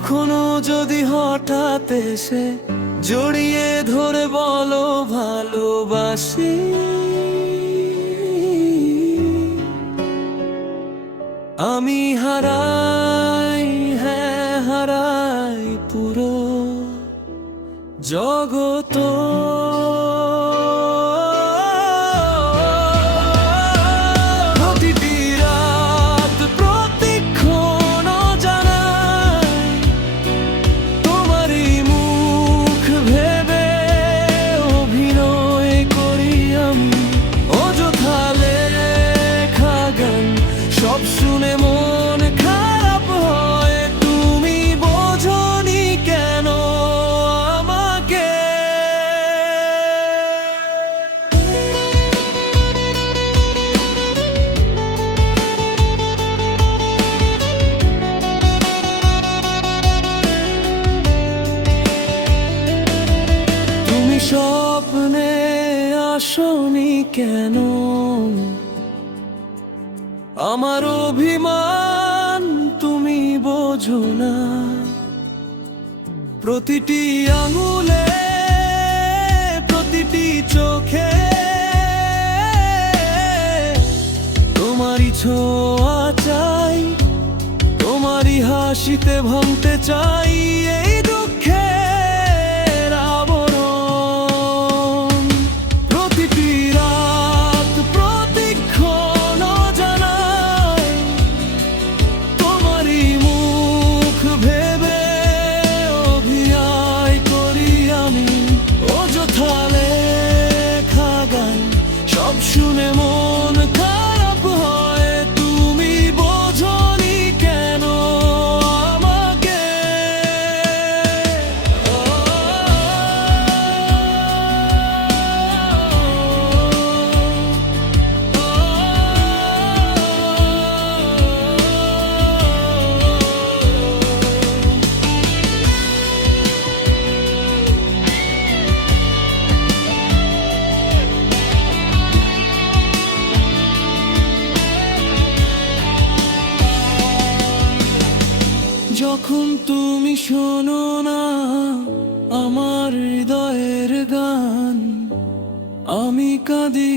কখনো যদি হঠাৎ এসে জড়িয়ে ধরে বলো ভালোবাসি, আমি হারাই, হ্যাঁ হারাই পুরো জগত। প্রতিটি রাত প্রতিক্ষণ জানাই তোমারই মুখ ভেবে অভিনয় করি আমি। অযথা লেখা গান সব শুনে মন খারাপ হয়, তুমি বোঝনি কেন আমাকে। তুমি স্বপ্নে আসনি কেন, আমার অভিমান তুমি বোঝো না। প্রতিটি আঙুলে প্রতিটি চোখে তোমারই ছোঁয়া চাই, তোমারই হাসিতে ভাঙতে চাই এই দুঃখের আবরণ। প্রতিটি রাত প্রতিক্ষণ জানাই তোমারই মুখ ভেবে অভিনয় করি আমি। অযথা লেখা গান সব শুনে মন খারাপ হয়, তুমি বোঝনি কেন আমাকে। যখন তুমি শোনো না আমার হৃদয়ের গান, আমি কাঁদি